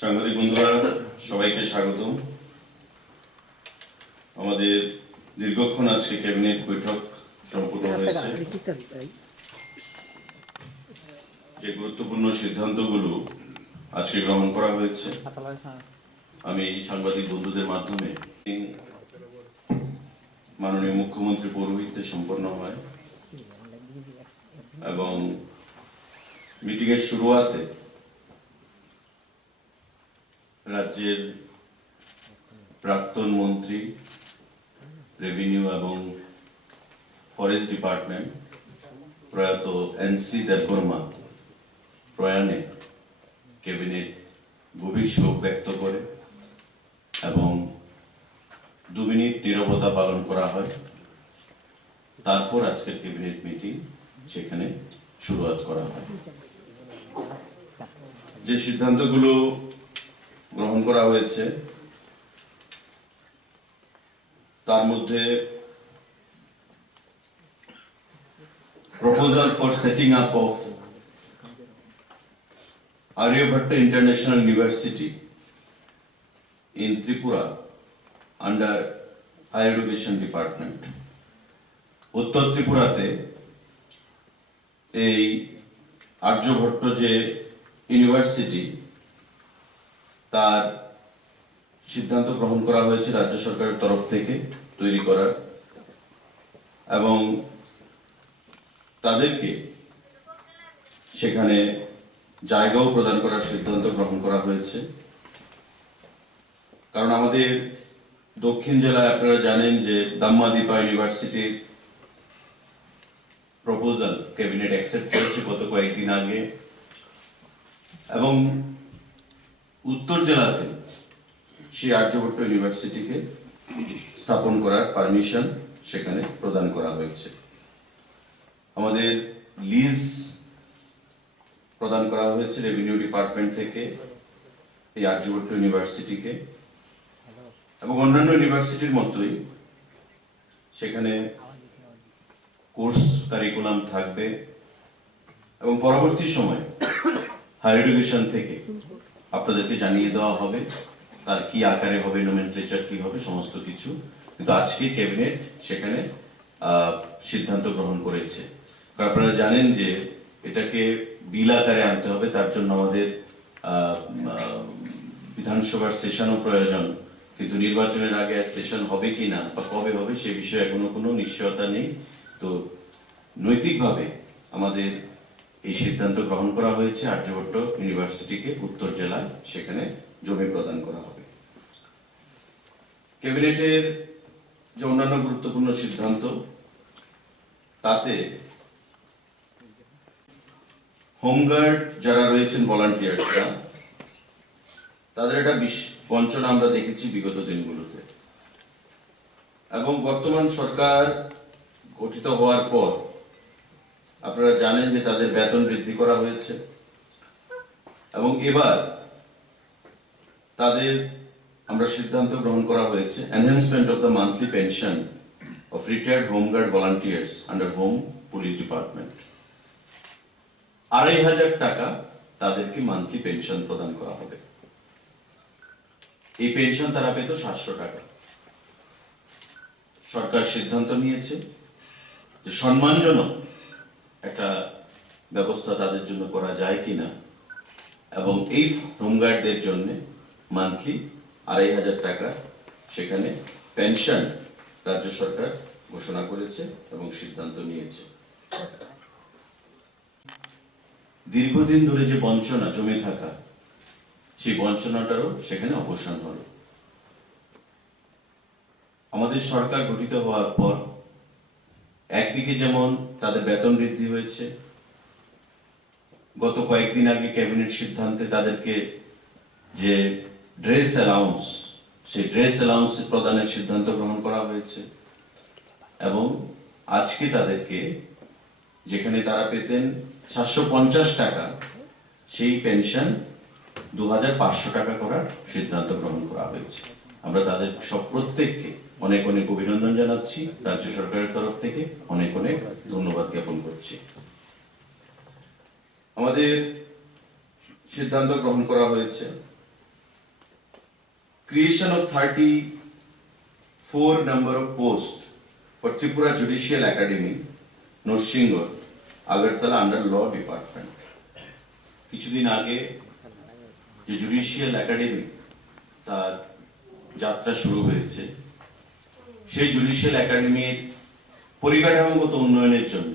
সাংবাদিক বন্ধুরা সবাইকে স্বাগতম। আমাদের দীর্ঘক্ষণ আজকে ক্যাবিনেট বৈঠক সম্পূর্ণ হয়েছে। যে গুরুত্বপূর্ণ সিদ্ধান্তগুলো আজকে গ্রহণ করা হয়েছে আমি সাংবাদিক বন্ধুদের মাধ্যমে মাননীয় মুখ্যমন্ত্রী পৌরোহিত্যে সম্পন্ন হয় এবং মিটিং এর শুরুয়াতে রাজ্যের প্রাক্তন মন্ত্রী রেভিনিউ এবং ফরেস্ট ডিপার্টমেন্ট প্রয়াত এনসি দেববর্মা প্রয়াণে ক্যাবিনেট গভীর শোক ব্যক্ত করে এবং 2 মিনিট নীরবতা পালন করা হয়। তারপর আজকের ক্যাবিনেট মিটিং সেখানে শুরুয়াত করা হয়। যে সিদ্ধান্তগুলো গ্রহণ করা হয়েছে তার মধ্যে proposal for setting up of Aryabhatta International University in Tripura under Higher Education Department. উত্তর ত্রিপুরাতে এই আর্যভট্ট যে ইউনিভার্সিটি তার সিদ্ধান্ত গ্রহণ করা হয়েছে রাজ্য সরকারের তরফ থেকে তৈরি করার এবং তাদেরকে সেখানে জায়গাও প্রদান করার সিদ্ধান্ত গ্রহণ করা হয়েছে। কারণ আমাদের দক্ষিণ জেলায় আপনারা জানেন যে দাম্মাদিপা ইউনিভার্সিটির প্রপোজাল ক্যাবিনেট অ্যাকসেপ্ট করেছে গত কয়েকদিন আগে এবং উত্তর জেলাতে সেই আর্যভট্ট ইউনিভার্সিটিকে স্থাপন করার পারমিশন সেখানে প্রদান করা হয়েছে। আমাদের লিজ প্রদান করা হয়েছে রেভিনিউ ডিপার্টমেন্ট থেকে এই আর্যভট্ট ইউনিভার্সিটিকে এবং অন্যান্য ইউনিভার্সিটির মতোই সেখানে কোর্স কারিকুলাম থাকবে এবং পরবর্তী সময় হায়ার এডুকেশন থেকে আপনাদেরকে জানিয়ে দেওয়া হবে তার কি আকারে হবে, নোমেনক্লেচার কি হবে, সমস্ত কিছু। কিন্তু আজকে ক্যাবিনেট সেখানে সিদ্ধান্ত গ্রহণ করেছে। আপনারা জানেন যে এটাকে বিল আকারে আনতে হবে, তার জন্য আমাদের বিধানসভার সেশনও প্রয়োজন। কিন্তু নির্বাচনের আগে সেশন হবে কিনা বা কবে হবে সে বিষয়ে এখনো কোনো নিশ্চয়তা নেই। তো নৈতিকভাবে আমাদের এই সিদ্ধান্ত গ্রহণ করা হয়েছে আর্যভট্ট ইউনিভার্সিটিকে উত্তর জেলায় সেখানে জমি প্রদান করা হবে। ক্যাবিনেটের যে অন্যান্য গুরুত্বপূর্ণ সিদ্ধান্ত তাতে হোমগার্ড যারা রয়েছেন ভলান্টিয়ার্সরা তাদের একটা বঞ্চনা আমরা দেখেছি বিগত দিনগুলোতে এবং বর্তমান সরকার গঠিত হওয়ার পর আপনারা জানেন যে তাদের বেতন বৃদ্ধি করা হয়েছে এবং এবার তাদের আমরা সিদ্ধান্ত গ্রহণ করা হয়েছে enhancement of the monthly pension of retired home guard volunteers under home police department. 2500 টাকা তাদেরকে মান্থলি পেনশন প্রদান করা হবে। এই পেনশন তারা পেত 700 টাকা। সরকার সিদ্ধান্ত নিয়েছে যে সম্মানজনক একটা ব্যবস্থা তাদের জন্য করা যায় কিনা এবং এই হোমগার্ডদের জন্য মান্থলি 2500 টাকা সেখানে পেনশন রাজ্য সরকার ঘোষণা করেছে এবং সিদ্ধান্ত নিয়েছে। দীর্ঘদিন ধরে যে বঞ্চনা জমে থাকা সেই বঞ্চনাটারও সেখানে অবসান হলো। আমাদের সরকার গঠিত হওয়ার পর একদিকে যেমন তাদের বেতন বৃদ্ধি হয়েছে, গত কয়েকদিন আগে ক্যাবিনেট সিদ্ধান্তে তাদেরকে যে ড্রেস অ্যালাউন্স সেই ড্রেস অ্যালাউন্স প্রদানের সিদ্ধান্ত গ্রহণ করা হয়েছে এবং আজকে তাদেরকে যেখানে তারা পেতেন 750 টাকা সেই পেনশন 2500 টাকা করার সিদ্ধান্ত গ্রহণ করা হয়েছে। আমরা তাদের সব প্রত্যেককে অনেক অনেক অভিনন্দন জানাচ্ছি, রাজ্য সরকারের তরফ থেকে অনেক অনেক ধন্যবাদ জ্ঞাপন করছি। আমাদের সিদ্ধান্ত গ্রহণ করা হয়েছে creation of 34 number of posts for Tripura Judicial Academy, Norsingor, Agartala under Law Department. কিছুদিন আগে যে জুডিশিয়াল একাডেমি তার যাত্রা শুরু হয়েছে, সেই জুডিশিয়াল একাডেমির পরিকাঠামোগত উন্নয়নের জন্য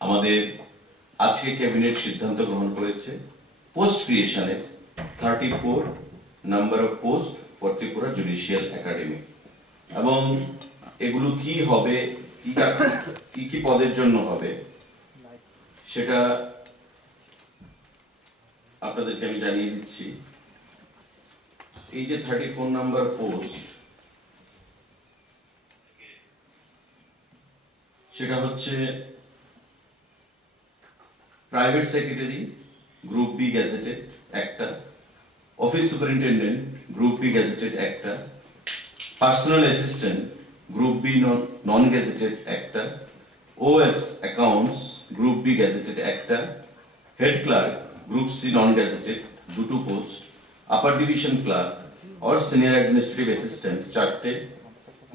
আমাদের আজকে ক্যাবিনেট সিদ্ধান্ত গ্রহণ করেছে পোস্ট ক্রিয়েশনের 34 number of post for Tripura judicial academy. এবং এগুলো কি হবে, কি কি পদের জন্য হবে, সেটা আপনাদেরকে আমি জানিয়ে দিচ্ছি। এই যে 34 নাম্বার পোস্ট, সেটা হচ্ছে private secretary group B gazetted একটা, office superintendent group B gazetted একটা, personal assistant group B non gazetted একটা, OS accounts group B gazetted একটা, head clerk group C non gazetted দুটো পোস্ট, আপার ডিভিশন ক্লার্ক और senior administrative assistant চারটে,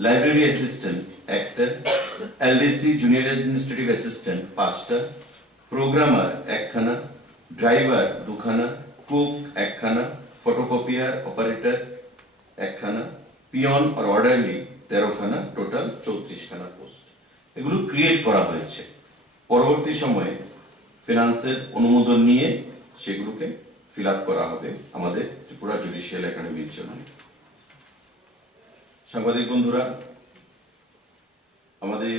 library assistant একটা, LDC junior administrative assistant পাঁচটা, programmer একখানা, driver দুখানা, cook একখানা, ফটোকপিয়ার অপারেটর একখানা, পিয়ন আর অর্ডারলি 13 খানা, টোটাল 34 খানা পোস্ট। এগুলো ক্রিয়েট করা হয়েছে। পরবর্তী সময়ে ফিনান্সের অনুমোদন নিয়ে সেগুলোকে ফিল আপ করা হবে আমাদের ত্রিপুরা জুডিশিয়াল একাডেমির জন্য। সাংবাদিক বন্ধুরা, আমাদের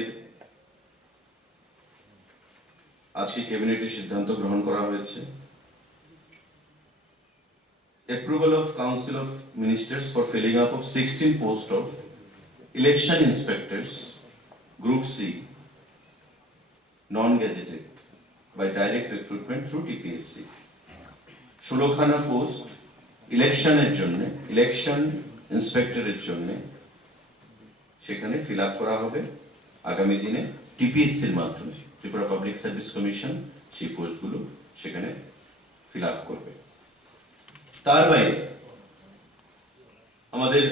আজকে ক্যাবিনেটের সিদ্ধান্ত গ্রহণ করা হয়েছে approval of Council of Ministers for filling up of 16 posts of election inspectors group C non gazetted by direct recruitment through TPSC। 16 খানা পোস্ট ইলেকশনের জন্য, ইলেকশন ইন্সপেক্টরের জন্য সেখানে ফিল আপ করা হবে আগামী দিনে টিপিএসসির মাধ্যমে। ত্রিপুরা পাবলিক সার্ভিস কমিশন সেই পোস্টগুলো সেখানে ফিল আপ করবে। তার বাইরে আমাদের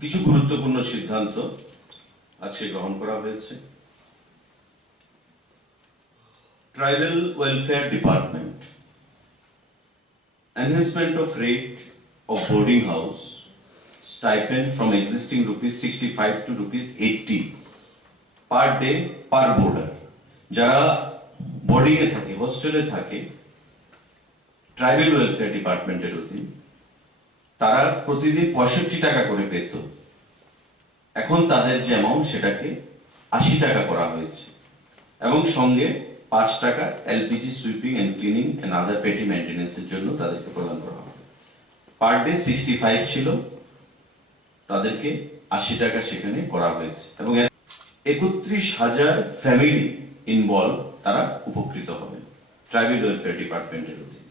কিছু গুরুত্বপূর্ণ সিদ্ধান্ত আজকে গ্রহণ করা হয়েছে। Tribal welfare department, enhancement of rate of boarding house stipend from existing ₹65 to ₹80 per day per boarder। যারা বোর্ডিং এ থাকে, হোস্টেলে থাকে ট্রাইবাল ওয়েলফেয়ার ডিপার্টমেন্টের অধীন, তারা প্রতিদিন 65 টাকা করে পেত। এখন তাদের যে অ্যামাউন্ট সেটাকে 80 টাকা করা হয়েছে এবং সঙ্গে 5 টাকা LPG sweeping and cleaning and other petty মেইনটেনেন্সের জন্য তাদেরকে প্রদান করা হবে। পার ডে 65 ছিল, তাদেরকে 80 টাকা সেখানে করা হয়েছে এবং 31,000 ফ্যামিলি ইনভলভ, তারা উপকৃত হবে ট্রাইবাল ওয়েলফেয়ার ডিপার্টমেন্টের অধীন।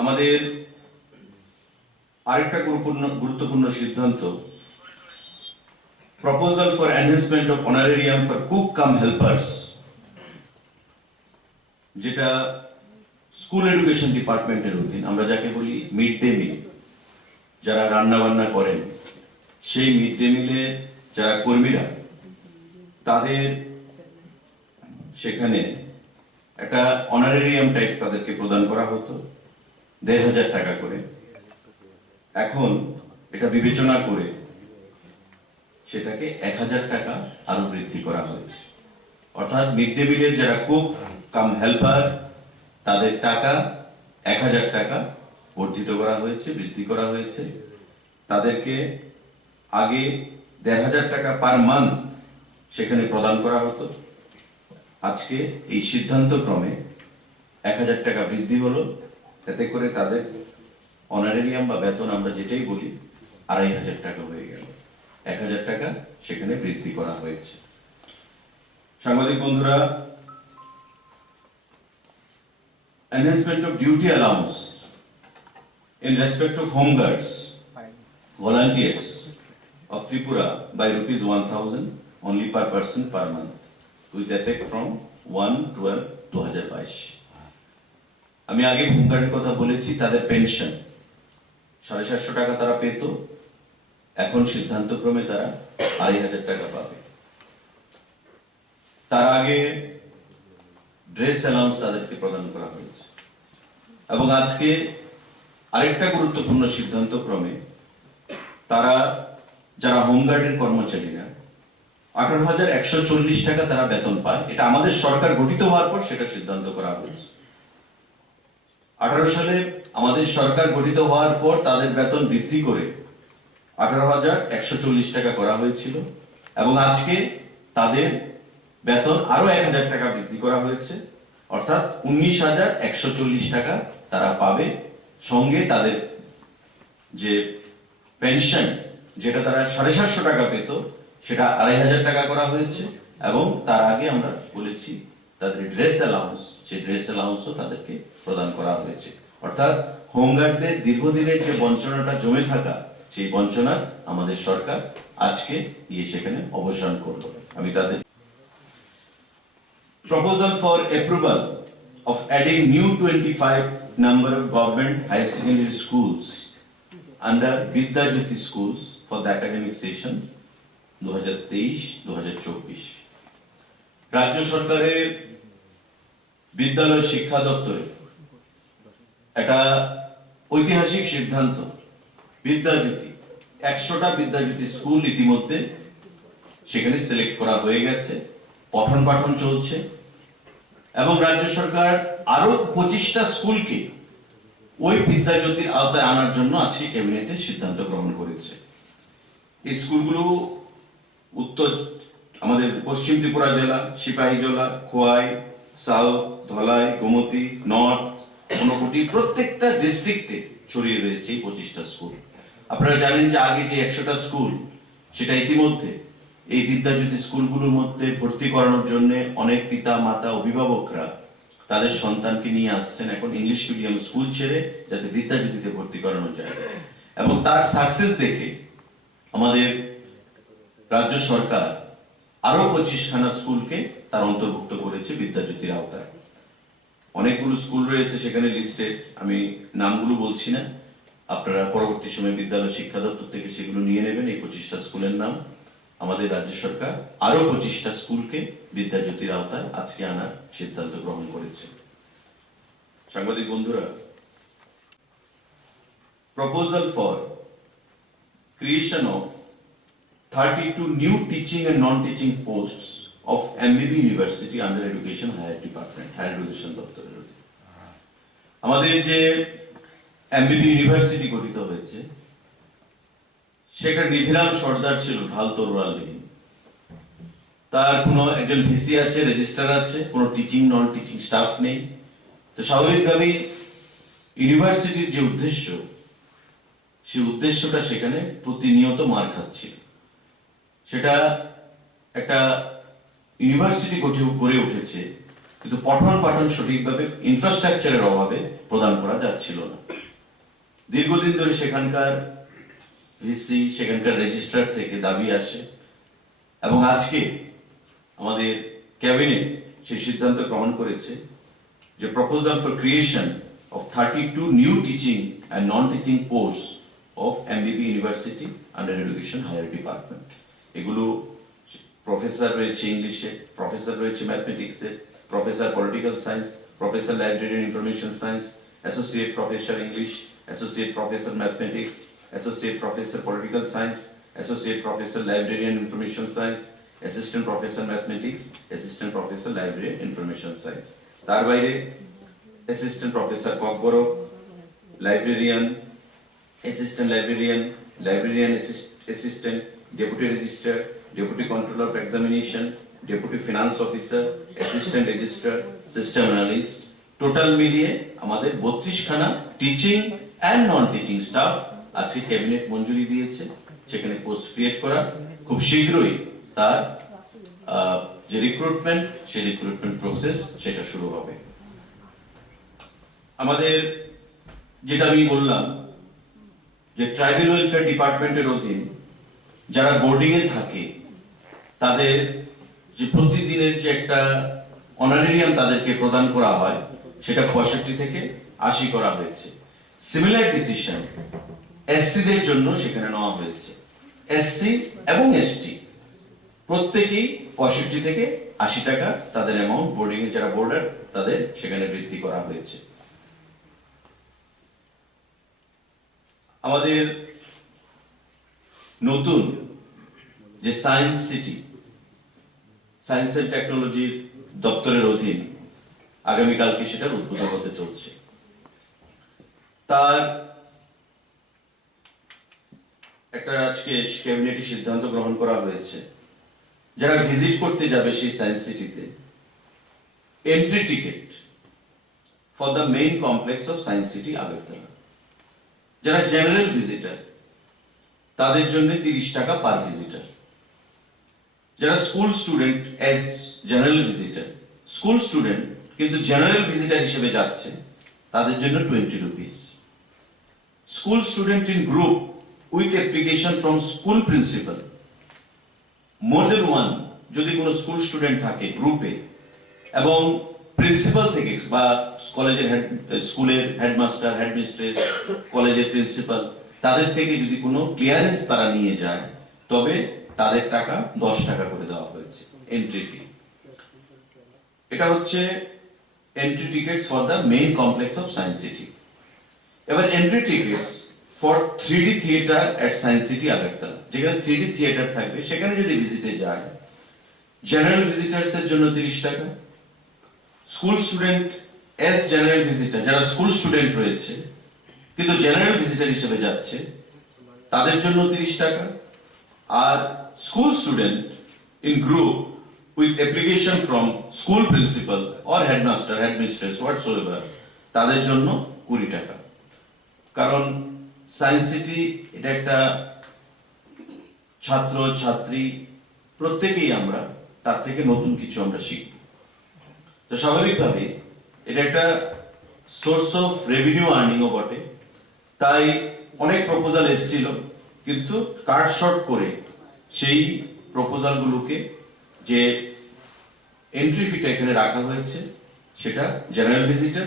আমাদের আরেকটা গুরুত্বপূর্ণ সিদ্ধান্ত, proposal for enhancement of honorarium for cook come helpers, যেটা স্কুল এডুকেশন ডিপার্টমেন্টের অধীন, আমরা যাকে বলি মিড ডে মিল, যারা রান্না বান্না করেন সেই মিড ডে মিলে যারা কর্মীরা, তাদের সেখানে একটা অনারেরিয়াম টাইপ তাদেরকে প্রদান করা হতো 1,500 টাকা করে। এখন এটা বিবেচনা করে সেটাকে 1,000 টাকা আরো বৃদ্ধি করা হয়েছে। অর্থাৎ মিড ডে মিলের যারা কুক কাম হেল্পার, তাদের টাকা 1,000 টাকা বর্ধিত করা হয়েছে, বৃদ্ধি করা হয়েছে। তাদেরকে আগে 1,500 টাকা পার মান্থ সেখানে প্রদান করা হতো, আজকে এই সিদ্ধান্ত ক্রমে 1,000 টাকা বৃদ্ধি হলো। এতে করে তাদের অনারেরিয়াম বা বেতন আমরা যেটাই বলি 2,500 টাকা হয়ে গেল, 1,000 টাকা সেখানে বৃদ্ধি করা হয়েছে। সাংবাদিক বন্ধুরা, enhancement of duty allowance in respect of home guards volunteers of Tripura by ₹1,000 only per person per month with effect from 1/12/2022। আমি আগে হোমগার্ডের কথা বলেছি, তাদের পেনশন 750 টাকা তারা পেত, এখন সিদ্ধান্তক্রমে তারা 2500 টাকা পাবে। তার আগে ড্রেস অ্যালাউন্স তাদেরকে প্রদান করা হয়েছে, এবং আজকে আরেকটা গুরুত্বপূর্ণ সিদ্ধান্তক্রমে তারা যারা হোমগার্ডের কর্মচারীরা 18,140 টাকা তারা বেতন পায়। এটা আমাদের সরকার গঠিত হওয়ার পর সেটা সিদ্ধান্ত করা হয়েছে। 18 সালে আমাদের সরকার গঠিত হওয়ার পর তাদের বেতন বৃদ্ধি করে 18,140 টাকা করা হয়েছিল, এবং আজকে তাদের বেতন আরো 1,000 টাকা বৃদ্ধি করা হয়েছে, অর্থাৎ 19,140 টাকা তারা পাবে। সঙ্গে তাদের যে পেনশন, যেটা তারা 750 টাকা পেত, সেটা 2,500 টাকা করা হয়েছে, এবং তার আগে আমরা বলেছি তাদের ড্রেস অ্যালাউন্স, সেই ড্রেস অ্যালাউন্সও তাদেরকে প্রদান করা হয়েছে। অর্থাৎ হোমগার্ডদের দীর্ঘদিনের যে বঞ্চনাটা জমে থাকা, সেই বঞ্চনা আমাদের সরকার আজকে গিয়ে সেখানে অবসান করলো। আমি তাদের proposal for approval of adding new 25 number of government higher secondary schools under Vidya Jyoti schools for the academic session 2023-2024। রাজ্য সরকারের বিদ্যালয় শিক্ষা দপ্তরে একটা ঐতিহাসিক সিদ্ধান্ত, বিদ্যাজ্যোতি 100টা বিদ্যাজ্যোতি স্কুল ইতিমধ্যে সেখানে সিলেক্ট করা হয়ে গেছে, পঠন পাঠন চলছে, এবং রাজ্য সরকার আরো 25টা স্কুলকে ওই বিদ্যাজ্যোতির আওতায় আনার জন্য আজকে ক্যাবিনেটে সিদ্ধান্ত গ্রহণ করেছে। এই স্কুলগুলো উত্তর আমাদের পশ্চিম ত্রিপুরা জেলা, সিপাহীজলা, খোয়াই, সাউথ, ধলাই, গোমতী, নর্থ, ঊনকোটি, প্রত্যেকটা ডিস্ট্রিক্টে ছড়িয়ে রয়েছে এই 25টা স্কুল। আপনারা জানেন যে আগে যে 100টা স্কুল, সেটা ইতিমধ্যে এই বিদ্যাজ্যোতি স্কুলগুলোর মধ্যে ভর্তি করানোর জন্য অনেক পিতা মাতা অভিভাবকরা তাদের সন্তানকে নিয়ে আসছেন এখন ইংলিশ মিডিয়াম স্কুল ছেড়ে, যাতে বিদ্যাজ্যোতিতে ভর্তি করানো যায়। এবং তার সাকসেস দেখে আমাদের রাজ্য সরকার আরো 25খানা স্কুলকে তার অন্তর্ভুক্ত করেছে বিদ্যাজ্যোতির আওতায়। অনেকগুলো স্কুল রয়েছে সেখানে লিস্টেড, আমি নামগুলো বলছি না, আপনারা পরবর্তী সময় বিদ্যালয় শিক্ষা দপ্তর থেকে সেগুলো নিয়ে নেবেন। এই 25টা স্কুলের নাম আমাদের রাজ্য সরকার আরো 25টা স্কুলকে বিদ্যাজ্যোতির আওতায় আজকে আনার সিদ্ধান্ত গ্রহণ করেছে। সাংবাদিক বন্ধুরা, proposal for creation of 32 new teaching and non-teaching posts of MBB University under Education Higher Department, Higher Education দপ্তরের অধীনে আমাদের যে MBB ইউনিভার্সিটি গঠিত হয়েছে, সেটা নিধিরাম সর্দার ছিল ঢাল তরোয়ালবিহীন। তার কোনো একজন ভিসি আছে, রেজিস্ট্রার আছে, কোনো টিচিং নন টিচিং স্টাফ নেই। তো স্বাভাবিকভাবেই ইউনিভার্সিটির যে উদ্দেশ্য, সেই উদ্দেশ্যটা সেখানে প্রতিনিয়ত মার খাচ্ছিল। সেটা একটা ইউনিভার্সিটি গড়ে উঠেছে, কিন্তু পঠন পাঠন সঠিকভাবে ইনফ্রাস্ট্রাকচারের অভাবে প্রদান করা যাচ্ছিল না। দীর্ঘদিন ধরে সেখানকার ভিসি, সেখানকার রেজিস্ট্রার থেকে দাবি আসে, এবং আজকে আমাদের ক্যাবিনেট সেই সিদ্ধান্ত গ্রহণ করেছে যে proposal for creation of 32 new teaching and non teaching post of MBB university under education higher department. এগুলো প্রফেসর রয়েছে ইংলিশে, প্রফেসর রয়েছে ম্যাথমেটিক্সে, professor political science, professor library information science, associate professor English, associate professor mathematics, associate professor political science, associate professor librarian information science, assistant professor mathematics, assistant professor librarian information science. তার বাইরে assistant professor Kokborok, librarian, assistant librarian, librarian assistant, deputy registrar, deputy controller of examination, deputy finance officer, assistant registrar, system analyst, total মিলিয়ে আমাদের 32খানা teaching and non teaching staff আজকে cabinet মঞ্জুরি দিয়েছে সেখানে post create করা। খুব শীঘ্রই তার যে রিক্রুটমেন্ট, সেই রিক্রুটমেন্ট প্রসেস সেটা শুরু হবে। আমাদের যেটা আমি বললাম যে ট্রাইবাল ওয়েলফেয়ার ডিপার্টমেন্টের অধীন যারা বোর্ডিং এ থাকে, তাদের যে প্রতিদিনের যে একটা অনারেরিয়াম তাদেরকে প্রদান করা হয়, সেটা 65 থেকে 80 করা হয়েছে। সিমিলার ডিসিশন এসসিদের জন্য সেখানে নেওয়া হয়েছে। এসসি এবং এসটি প্রত্যেকেই 65 থেকে 80 টাকা তাদের অ্যামাউন্ট, বোর্ডিং এ যারা বোর্ডার তাদের সেখানে বৃদ্ধি করা হয়েছে। আমাদের নতুন যে সায়েন্স সিটি, সায়েন্স এন্ড টেকনোলজির দপ্তরের অধীন আগামীকালকে সেটার উদ্বোধন হতে চলছে। তার একটা আজকে ক্যাবিনেটে সিদ্ধান্ত গ্রহণ করা হয়েছে, যারা ভিজিট করতে যাবে সেই সায়েন্স সিটিতে, entry ticket for the main complex of science city Agartala, যারা জেনারেল ভিজিটার তাদের জন্য 30 টাকা পার ভিজিটার। যারা school student as general visitor, school student কিন্তু জেনারেল ভিজিটার হিসেবে যাচ্ছে, তাদের জন্য 20 rupees. School student in group with application from school principal, more than one যদি কোনো স্কুল স্টুডেন্ট থাকে গ্রুপে এবং প্রিন্সিপাল থেকে বা কলেজের স্কুলের হেডমাস্টার, হেডমিস্ট্রেস, কলেজের প্রিন্সিপাল তাদের থেকে যদি কোনো ক্লিয়ারেন্স তারা নিয়ে যায়, তবে তাদের টাকা 10 টাকা করে দেওয়া হয়েছে এন্ট্রি ফি। এটা হচ্ছে entry tickets for the main complex of science city. এবার entry tickets for 3D theatre at science city Agartala, যেখানে 3D থিয়েটার থাকবে সেখানে যদি ভিজিটে যায়, জেনারেল ভিজিটার্স এর জন্য 30 টাকা, school student S general visitor যারা স্কুল স্টুডেন্ট রয়েছে কিন্তু জেনারেল ভিজিটার হিসেবে যাচ্ছে তাদের জন্য 30 টাকা, আর school student in group with application from school principal or headmaster, headmistress whatsoever তাদের জন্য 20 টাকা। কারণ সায়েন্স সিটি এটা একটা ছাত্র ছাত্রী প্রত্যেকেই আমরা তার থেকে নতুন কিছু আমরা শিখব। তো স্বাভাবিকভাবে এটা একটা সোর্স অফ রেভিনিউ আর্নিংও বটে। তাই অনেক প্রপোজাল এসেছিল, কিন্তু কাট শর্ট করে সেই প্রপোজালগুলোকে যে এন্ট্রি ফিটা এখানে রাখা হয়েছে সেটা জেনারেল ভিজিটার,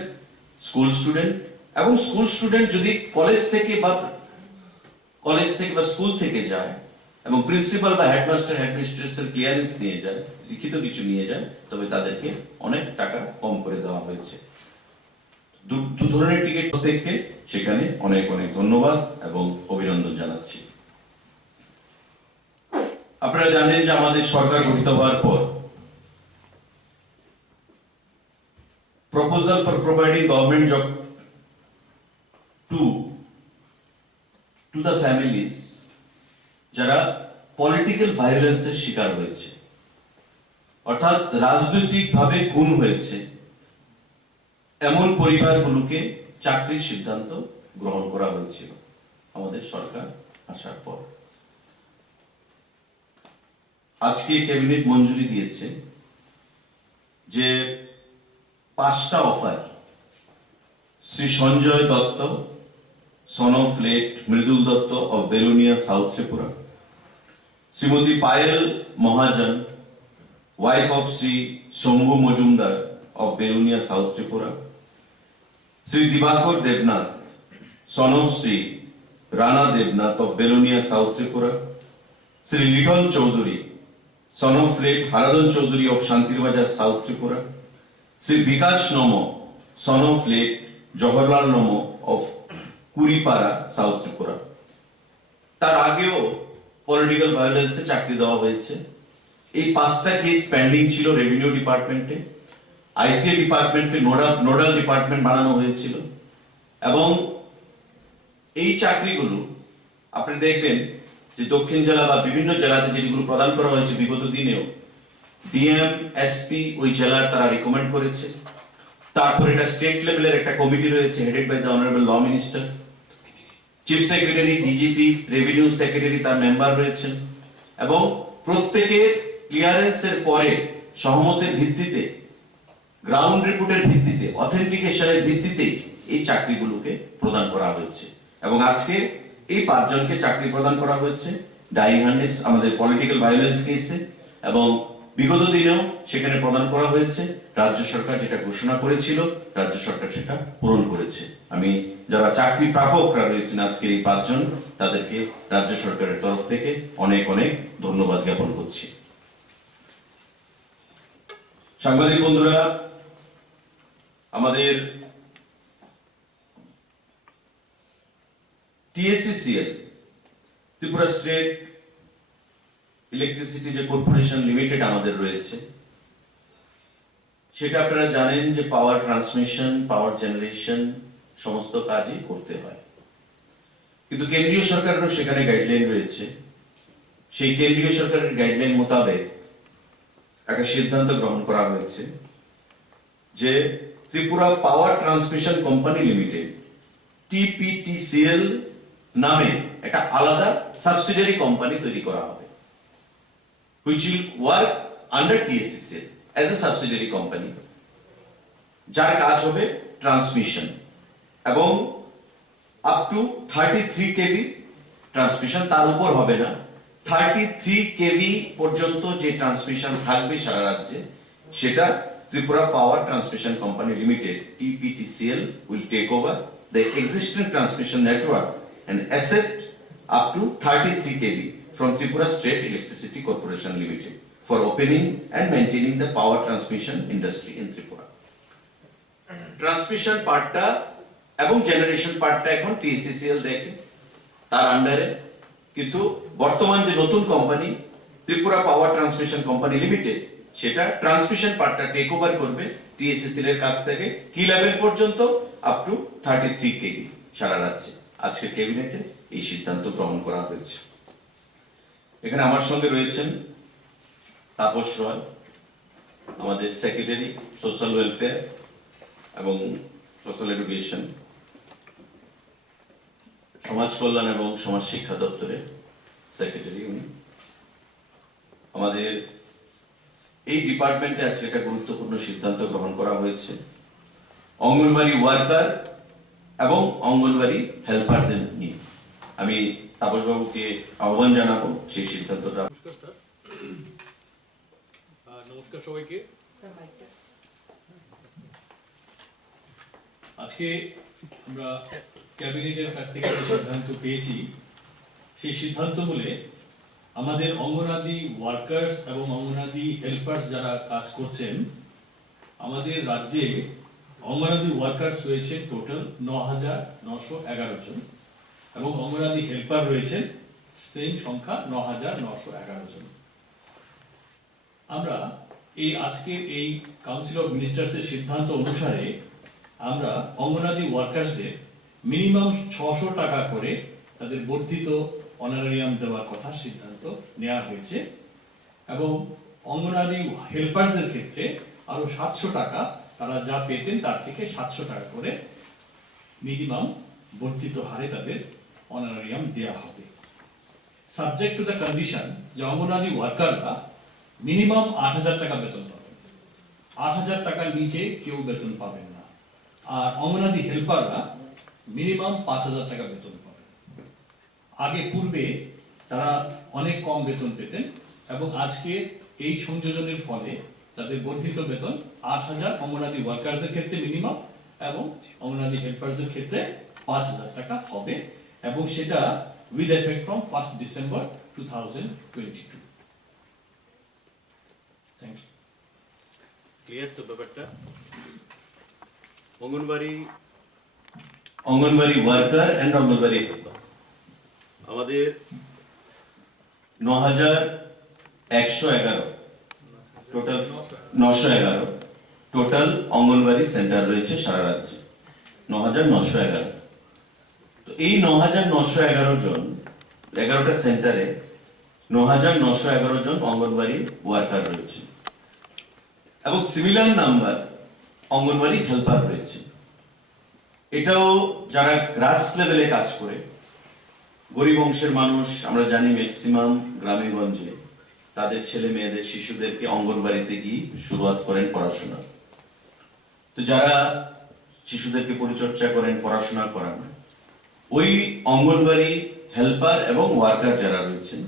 স্কুল স্টুডেন্ট এবং স্কুল স্টুডেন্ট যদি কলেজ থেকে বা স্কুল থেকে যায় এবং প্রিন্সিপাল বা হেডমাস্টার, হেডমিস্ট্রেসের ক্লিয়ারেন্স নিয়ে যায়, লিখিত কিছু নিয়ে যায়, তবে তাদেরকে অনেক টাকা কম করে দেওয়া হয়েছে। দু ধরনের টিকিট প্রত্যেককে সেখানে অনেক অনেক ধন্যবাদ এবং অভিনন্দন জানাচ্ছি। আপনারা জানেন যে আমাদের সরকার গঠিত হওয়ার পর proposal for providing government job to the families যারা পলিটিক্যাল ভায়োলেন্সের শিকার হয়েছে, অর্থাৎ রাজনৈতিকভাবে খুন হয়েছে, এমন পরিবারগুলোকে চাকরির সিদ্ধান্ত গ্রহণ করা হয়েছিল আমাদের সরকার আসার পর। আজকে ক্যাবিনেট মঞ্জুরি দিয়েছে যে 5টা offer Shri Sanjay Datta, son of late Mridul Datta of Belonia south Tripura, Shrimati Payel Mahajan, wife of Shri Shambhu Majumdar of Belonia south Tripura, Shri Dibakar Debnath, son of Shri Rana Debnath of Belonia south Tripura, Shri Liton Chowdhury, son of late Haradhan Chowdhury of Shantirbazar south Tripura, Shri Bikash Nam, son of late Jawaharlal নম of কুড়িপাড়া সাউথ ত্রিপুরা। তার আগেও পলিটিক্যাল ভায়োলেন্সে চাকরি দেওয়া হয়েছে। এই 5টা কেস পেন্ডিং ছিল রেভিনিউ ডিপার্টমেন্টে, আইসিএ ডিপার্টমেন্টকে নোডাল ডিপার্টমেন্ট বানানো হয়েছিল এবং এই চাকরিগুলো আপনি দেখবেন যে দক্ষিণ জেলা বা বিভিন্ন জেলাতে যেগুলো প্রদান করা হয়েছে বিগত দিনেও ডিএম, এসপি ওই জেলার তারা রিকমেন্ড করেছে। তারপর এটা স্টেট লেভেলের একটা কমিটি রয়েছে headed by the honourable law minister, chief secretary, DGP, revenue secretary তার মেম্বার রয়েছেন এবং প্রত্যেকের ক্লিয়ারেন্সের পরে সহমতের ভিত্তিতে, গ্রাউন্ড রিপোর্টের ভিত্তিতে, অথেন্টিকেশনের ভিত্তিতে এই চাকরিগুলোকে প্রদান করা হয়েছে এবং আজকে এই 5 জনকে চাকরি প্রদান করা হয়েছে ডাইং হার্নেস আমাদের পলিটিক্যাল ভায়োলেন্স কেসে এবং বিগত দিনেও সেখানে প্রদান করা হয়েছে। রাজ্য সরকার যেটা ঘোষণা করেছিল, রাজ্য সরকার সেটা পূরণ করেছে। আমি যারা চাকরি প্রাপকরা রয়েছেন আজকের এই 5 জন, তাদেরকে রাজ্য সরকারের তরফ থেকে অনেক অনেক ধন্যবাদ জ্ঞাপন করছি। সাংবাদিক বন্ধুরা, আমাদের TSCCL ত্রিপুরা স্টেট ইলেকট্রিসিটি যে কর্পোরেশন লিমিটেড আমাদের রয়েছে, সেটা আপনারা জানেন যে পাওয়ার ট্রান্সমিশন, পাওয়ার জেনারেশন সমস্ত কাজই করতে হয়। কিন্তু কেন্দ্রীয় সরকারেরও সেখানে গাইডলাইন রয়েছে। সেই কেন্দ্রীয় সরকারের গাইডলাইন মোতাবেক একটা সিদ্ধান্ত গ্রহণ করা হয়েছে যে Tripura power transmission company limited TPTCL নামে একটা আলাদা সাবসিডিয়ারি কোম্পানি তৈরি করা হবে, which will work under TSCCL as a subsidiary company, যার কাজ হবে ট্রান্সমিশন এবং আপ টু 33 kV ট্রান্সমিশন, তার উপর হবে না। 33 kV পর্যন্ত যে ট্রান্সমিশন থাকবে সারা রাজ্যে, সেটা Tripura power transmission company limited TPTCL will take over the existing transmission network and accept up to 33 kV from Tripura State Electricity Corporation Limited for opening and maintaining the power transmission industry in Tripura. Transmission পার্টটা এবং generation পার্টটা এখন TSCCL দেখে, তার আন্ডারে। কিন্তু বর্তমান যে নতুন company Tripura power transmission company limited, সেটা ট্রান্সমিশন পার্টটা টেক ওভার করবে TSCCL এর কাছ থেকে। কি লেভেল পর্যন্ত? আপ টু 33 kV সারা রাজ্যে। আজকে ক্যাবিনেটে এই সিদ্ধান্ত গ্রহণ করা হয়েছে। এখানে আমার সঙ্গে রয়েছেন তাপস রয়, আমাদের সেক্রেটারি সোশ্যাল ওয়েলফেয়ার এবং সোশ্যাল এডুকেশন, সমাজ কল্যাণ এবং সমাজ শিক্ষা দপ্তরের সেক্রেটারি উনি। আমাদের এই ডিপার্টমেন্টে আজকে একটা গুরুত্বপূর্ণ সিদ্ধান্ত গ্রহণ করা হয়েছে অঙ্গনবাড়ি ওয়ার্কার এবং অঙ্গনবাড়ি হেল্পারদের নিয়ে। আমি তাপস বাবুকে আহ্বান জানাবো সেই সিদ্ধান্তটা। নমস্কার স্যার, নমস্কার সবাইকে। আজকে আমরা ক্যাবিনেটের কাছ থেকে যে সিদ্ধান্ত পেয়েছি, সেই সিদ্ধান্ত বলে আমাদের অঙ্গনাদি ওয়ার্কার্স এবং অঙ্গনাদি হেল্পার্স যারা কাজ করছেন, আমাদের রাজ্যে অঙ্গনাদি ওয়ার্কার্স রয়েছে টোটাল ৯,৯১১ জন এবং অঙ্গনাদি হেল্পার রয়েছেন সেম সংখ্যা ৯,৯১১ জন। আমরা এই আজকের এই কাউন্সিল অফ মিনিস্টার্সের সিদ্ধান্ত অনুসারে আমরা অঙ্গনাদি ওয়ার্কার্সদের মিনিমাম ৬০০ টাকা করে তাদের বর্ধিত অনারারিয়াম দেওয়ার কথা সিদ্ধান্ত নেওয়া হয়েছে এবং অঙ্গনাদি হেল্পারদের ক্ষেত্রে আরো ৭০০ টাকা, তারা যা পেতেন তার থেকে ৭০০ টাকা করে মিনিমাম বর্ধিত হারে তাদের অনারারিয়াম দেওয়া হবে, সাবজেক্ট টু দ্য কন্ডিশন যে অঙ্গনাদি ওয়ার্কাররা মিনিমাম ৮,০০০ টাকা বেতন পাবেন, ৮,০০০ টাকার নিচে কেউ বেতন পাবেন না। আর অঙ্গনাদি হেল্পাররা মিনিমাম ৫,০০০ টাকা বেতন পাবেন। আগে পূর্বে তারা অনেক কম বেতন পেতেন এবং আজকে এই সংযোজনের ফলে তাদের বর্ধিত বেতন ৮,০০০ অঙ্গনাদি ওয়ার্কারদের ক্ষেত্রে মিনিমাম এবং অঙ্গনাদি হেল্পারদের ক্ষেত্রে ৫,০০০ টাকা হবে এবং সেটা with effect from 1 December 2022। Thank you. Clear তো ব্যাপারটা? Anganwadi worker and anganwadi helper আমাদের ৯,১১১ টোটাল ৯১১ টোটাল অঙ্গনবাড়ি সেন্টার রয়েছে সারা রাজ্যে, ৯,৯১১। তো এই ৯,৯১১ জন 11টা সেন্টারে ৯,৯১১ জন অঙ্গনবাড়ি ওয়ার্কার রয়েছে এবং সিমিলার নাম্বার অঙ্গনবাড়ি হেল্পার রয়েছে। এটাও যারা গ্রাস লেভেলে কাজ করে, গরিব অংশের মানুষ, আমরা জানি ম্যাক্সিমাম গ্রামে গঞ্জে তাদের ছেলে মেয়েদের শিশুদেরকে অঙ্গনবাড়িতে গিয়ে শুরুয়াত করেন পড়াশোনা। তো যারা শিশুদেরকে পরিচর্যা করেন, পড়াশোনা করান, ওই অঙ্গনবাড়ি হেল্পার এবং ওয়ার্কার যারা রয়েছেন,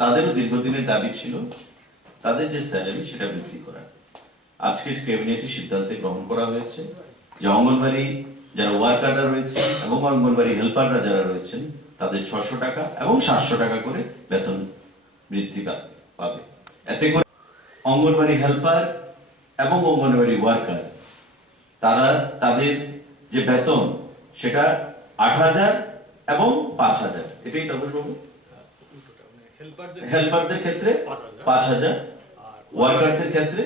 তাদেরও দীর্ঘদিনের দাবি ছিল তাদের যে স্যালারি সেটা বৃদ্ধি করা। আজকের ক্যাবিনেটে সিদ্ধান্তে গ্রহণ করা হয়েছে যে অঙ্গনবাড়ি যারা ওয়ার্কাররা রয়েছে এবং অঙ্গনবাড়ি হেল্পাররা যারা রয়েছেন তাদের 600 টাকা এবং 700 টাকা করে বেতন বৃদ্ধি পাবে। এতে করে অঙ্গনবাড়ি হেল্পার এবং অঙ্গনবাড়ি ওয়ার্কার তারা তাদের যে বেতন সেটা 8,000 এবং 5,000, এটাই তাবুল বাবু। হেল্পারদের ক্ষেত্রে 5,000, ওয়ার্কারদের ক্ষেত্রে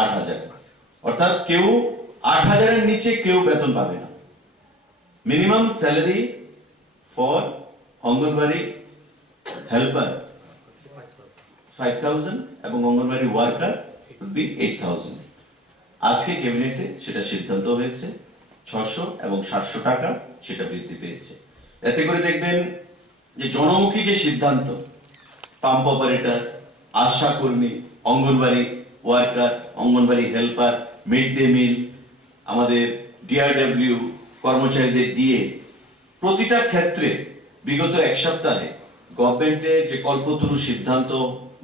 8,000, অর্থাৎ কেউ 8,000 এর নিচে কেউ বেতন পাবে না। Minimum salary for anganwadi helper 5,000 এবং অঙ্গনবাড়ি ওয়ার্কার would be 8,000। আজকে ক্যাবিনেটে সেটা সিদ্ধান্ত হয়েছে 600 এবং 700 টাকা সেটা বৃদ্ধি পেয়েছে। এতে করে দেখবেন যে জনমুখী যে সিদ্ধান্ত, পাম্প অপারেটর, আশা কর্মী, anganwadi worker, anganwadi helper, mid day meal, আমাদের ডিআরডব্লিউ কর্মচারীদের ডিএ, প্রতিটা ক্ষেত্রে বিগত এক সপ্তাহে গভর্নমেন্টের যে কল্পতরু সিদ্ধান্ত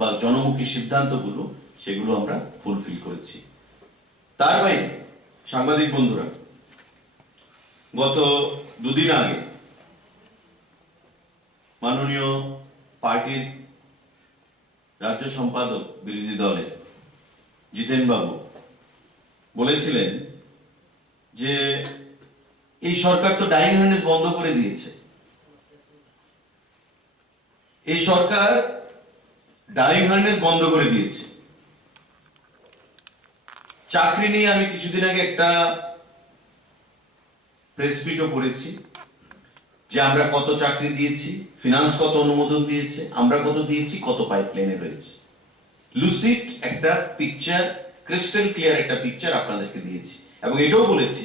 বা জনমুখী সিদ্ধান্তগুলো সেগুলো আমরা ফুলফিল করেছি। তার বাইরে সাংবাদিক বন্ধুরা, গত দুদিন আগে মাননীয় পার্টির রাজ্য সম্পাদক বিরোধী দলের জিতেন বাবু বলেছিলেন যে এই সরকার তো ডাইং হার্নেস বন্ধ করে দিয়েছে। এই সরকার ডাইং হার্নেস বন্ধ করে দিয়েছে। চাকরি নিয়ে আমি কিছুদিন আগে একটা প্রেস মিটও করেছি যে আমরা কত চাকরি দিয়েছি, ফিনান্স কত অনুমোদন দিয়েছে, আমরা কত দিয়েছি, কত পাইপলাইনে রয়েছে। লুসিড একটা পিকচার, ক্রিস্টাল ক্লিয়ার একটা পিকচার আপনাদেরকে দিয়েছি এবং এটাও বলেছি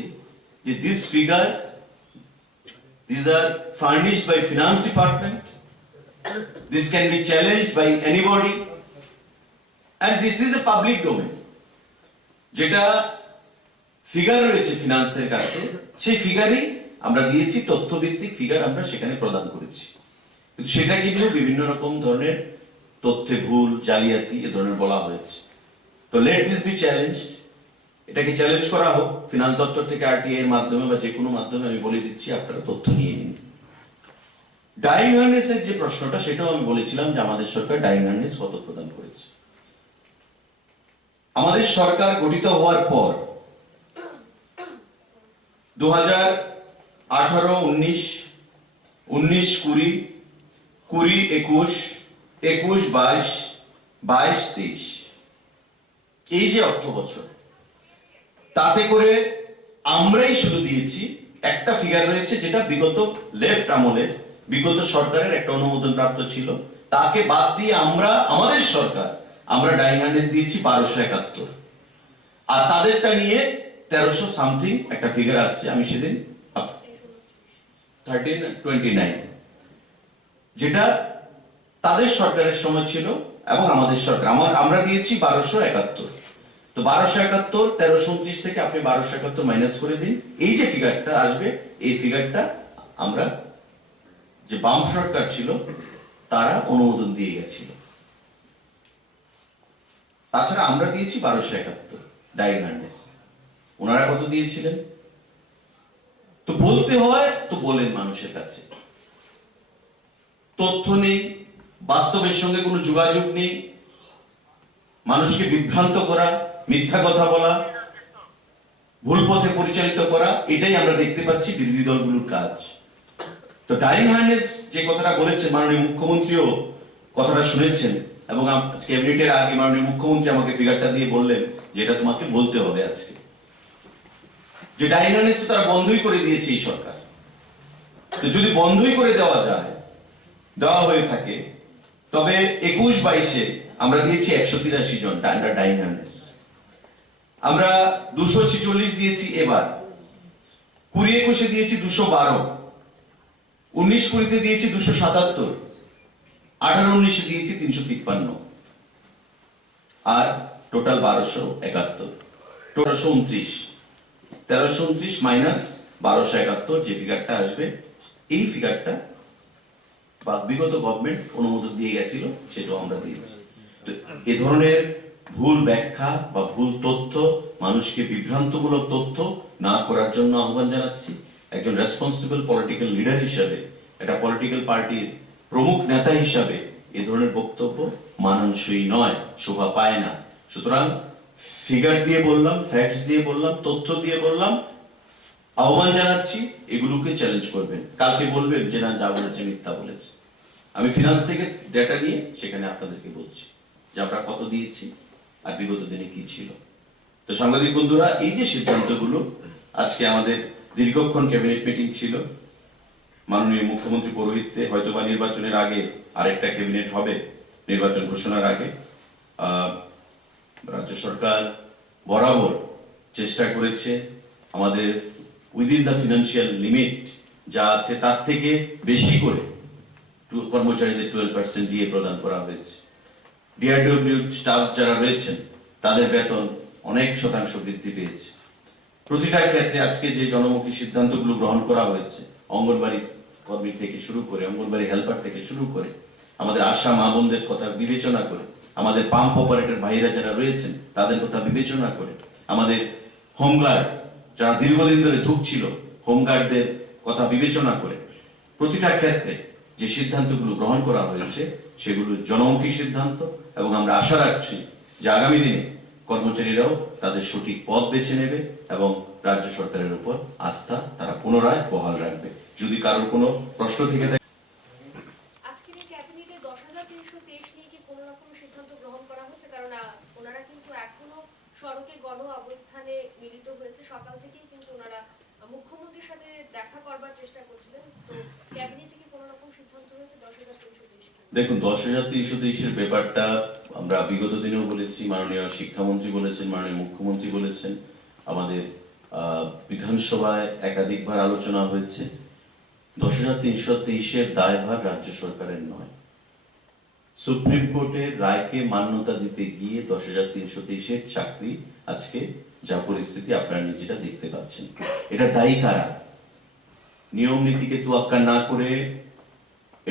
যে this figures, these are furnished by finance department, this can be challenged by anybody and this is a public domain। যেটা ফিগার রয়েছে ফিনান্সের কাছে সেই ফিগারই আমরা দিয়েছি, তথ্যভিত্তিক ফিগার আমরা সেখানে প্রদান করেছি, কিন্তু সেটা কিন্তু বিভিন্ন রকম ধরনের তথ্যে ভুল, জালিয়াতি এ ধরনের বলা হয়েছে। তো লেট দিস বি চ্যালেঞ্জ, এটাকে চ্যালেঞ্জ করা হোক ফিনান্স দপ্তর থেকে, আরটিআই এর মাধ্যমে বা যে কোনো মাধ্যমে। আমি বলে দিচ্ছি আপনারা তথ্য নিয়ে নিন। ডাইং হার্নেসের যে প্রশ্নটা সেটাও আমি বলেছিলাম যে আমাদের সরকার ডাইং হার্নেস কত প্রদান করেছে। আমাদের সরকার গঠিত হওয়ার পর 2018-19, 19-20, 20-21, 21-22, 22-23 এই যে অর্থ বছর, তাতে করে আমরাই শুধু দিয়েছি একটা ফিগার রয়েছে যেটা বিগত লেফট আমলের, বিগত সরকারের একটা অনুমোদন প্রাপ্ত ছিল, তাকে বাদ দিয়ে আমরা, আমাদের সরকার, আমরা ডাইং হার্নেস দিয়েছি 1271 আর তাদেরটা নিয়ে 1300 সামথিং একটা ফিগার আসছে। আমি সেদিন 1329 যেটা তাদের সরকারের সময় ছিল এবং আমাদের সরকার, আমরা দিয়েছি 1271। তো 1271, 1329 থেকে আপনি 1271 মাইনাস করে দিন, এই যে ফিগারটা আসবে এই ফিগারটা আমরা যে বাম সরকার ছিল তারা অনুমোদন দিয়ে গেছিল। তাছাড়া আমরা দিয়েছি 1271 ডাইং হার্নেস, ওনারা কত দিয়েছিলেন? তো বলতে হয় তো বলেন মানুষের কাছে, তথ্য নেই, বাস্তবের সঙ্গে কোনো যোগাযোগ নেই, মানুষকে বিভ্রান্ত করা, মিথ্যা কথা বলা, ভুল পথে পরিচালিত করা, এটাই আমরা দেখতে পাচ্ছি বিরোধী দলগুলোর কাজ। তো ডাইং হার্নেস যে কথাটা বলেছেন মাননীয় মুখ্যমন্ত্রীও কথাটা শুনেছেন এবং ক্যাবিনেটের আগে মাননীয় মুখ্যমন্ত্রী আমাকে ফিগারটা দিয়ে বললেন যেটা তোমাকে বলতে হবে আজকে, যে ডাইং হার্নেস তো তারা বন্ধই করে দিয়েছে এই সরকার। তো যদি বন্ধই করে দেওয়া যায়, দেওয়া হয়ে থাকে, তবে 21-22-এ আমরা দিয়েছি 183 জন ডাইং হার্নেস, আমরা 246 দিয়েছি এবার, 20-21-এ দিয়েছি 212, 19-20-তে দিয়েছি 277, 18-19-এ দিয়েছি 353 আর টোটাল 1271, 1329, 1329 মাইনাস 1271 যে ফিগারটা আসবে, এই ফিগারটা বা বিগত গভর্নমেন্ট অনুমোদন দিয়ে গেছিল সেটাও আমরা দিয়েছি। তো এ ধরনের ভুল ব্যাখ্যা বা ভুল তথ্য, মানুষকে বিভ্রান্তমূলক তথ্য না করার জন্য আহ্বান জানাচ্ছি। একজন রেসপন্সিবল পলিটিক্যাল লিডার হিসাবে, একটা পলিটিক্যাল পার্টির প্রমুখ নেতা হিসাবে এ ধরনের বক্তব্য মানানসই নয়, শোভা পায় না। সুতরাং ফিগার দিয়ে বললাম, ফ্যাক্টস দিয়ে বললাম, তথ্য দিয়ে বললাম, আহ্বান জানাচ্ছি এগুলোকে চ্যালেঞ্জ করবেন। কালকে বলবেন যে না, যা বলেছে মিথ্যা বলেছে। আমি ফিনান্স থেকে ডেটা নিয়ে সেখানে আপনাদেরকে বলছি যে আমরা কত দিয়েছি আর বিগত দিনে কি ছিল। তো সাংবাদিক বন্ধুরা, এই যে সিদ্ধান্তগুলো, আজকে আমাদের দীর্ঘক্ষণ ক্যাবিনেট মিটিং ছিল, মাননীয় মুখ্যমন্ত্রী পৌরোহিত্যে, হয়তোবা নির্বাচনের আগে আরেকটা ক্যাবিনেট হবে, নির্বাচন ঘোষণার আগে। রাজ্য সরকার বরাবর চেষ্টা করেছে আমাদের উইদিন দ্য ফিনান্সিয়াল লিমিট যা আছে তার থেকে বেশি করে কর্মচারীদের 12% ডিএ প্রদান করা হয়েছে। ডিআরডব্লিউ স্টাফ যারা রয়েছেন তাদের বেতন অনেক শতাংশ বৃদ্ধি পেয়েছে। প্রতিটা ক্ষেত্রে আজকে যে জনমুখী সিদ্ধান্তগুলো গ্রহণ করা হয়েছে, অঙ্গনবাড়ি কর্মী থেকে শুরু করে, অঙ্গনবাড়ি হেল্পার থেকে শুরু করে, আমাদের আশা মা বোনদের কথা বিবেচনা করে, আমাদের পাম্প অপারেটর ভাইরা যারা রয়েছেন তাদের কথা বিবেচনা করে, আমাদের হোমগার্ড যারা দীর্ঘদিন ধরে ধুঁকছিল, হোমগার্ডদের কথা বিবেচনা করে, প্রতিটা ক্ষেত্রে যে সিদ্ধান্তগুলো গ্রহণ করা হয়েছে সেগুলো জনমুখী সিদ্ধান্ত। এবং আমরা আশা রাখছি যে আগামী দিনে কর্মচারীরাও তাদের সঠিক পথ বেছে নেবে এবং রাজ্য সরকারের উপর আস্থা তারা পুনরায় বহাল রাখবে। যদি কারোর কোনো প্রশ্ন থেকে থাকে। আজকের এই ক্যাবিনেটে 10,323 নিয়ে কি কোনো রকম সিদ্ধান্ত গ্রহণ করা হচ্ছে? কারণ ওনারা কিন্তু এখনো সড়কে গণ অবস্থানে মিলিত হয়েছে, সকাল থেকেই কিন্তু ওনারা মুখ্যমন্ত্রীর সাথে দেখা করবার চেষ্টা করছিলেন। তো ক্যাবিনেটে কি কোনো রকম সিদ্ধান্ত হয়েছে 10,323? দেখুন, 10,323-এর ব্যাপারটা আমরা বিগত দিনেও বলেছি, মাননীয় শিক্ষামন্ত্রী বলেছেন, মাননীয় মুখ্যমন্ত্রী বলেছেন, আমাদের বিধানসভায় একাধিকবার আলোচনা হয়েছে। 10,323-এর দায়ভার রাজ্য সরকারের নয়। সুপ্রিম কোর্টের রায়কে মান্যতা দিতে গিয়ে 10,323-এর চাকরি আজকে যা পরিস্থিতি আপনারা নিজেরা দেখতে পাচ্ছেন, এটা দায়ী কারা? নিয়ম নীতিকে তোয়াক্কা না করে